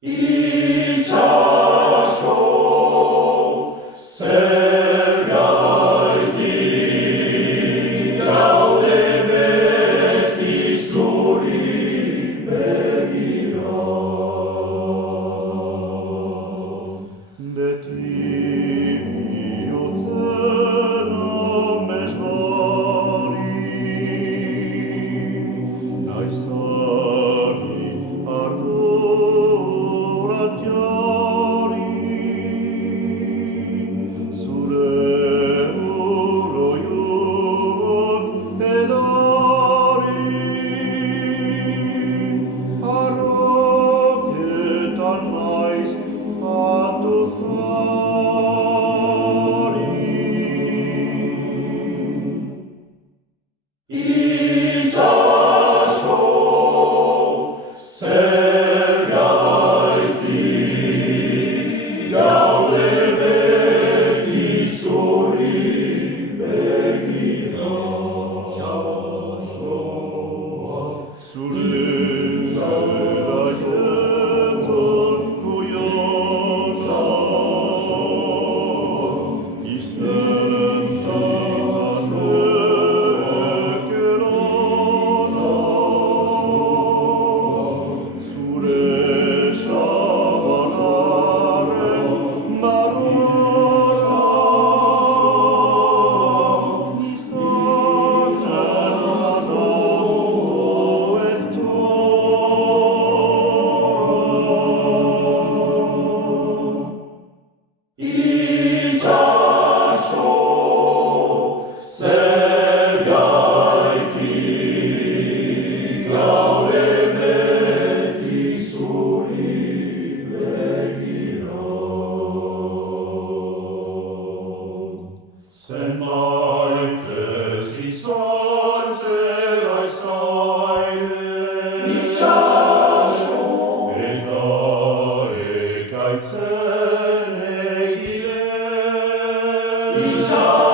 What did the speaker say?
Icciascio, sergaiti, gaude meci soli megira. De timio cenam mesvari, dai sani ardora chiari, sureo iuc ed arin, arrocet an mais adosari. Icciascio, sergaiti, gaude meci soli megira. Icciascio, sergaiti, gaude meci soli megira. Semmai presi sorse ai saine, Icciascio, et caecere ire, Icciascio.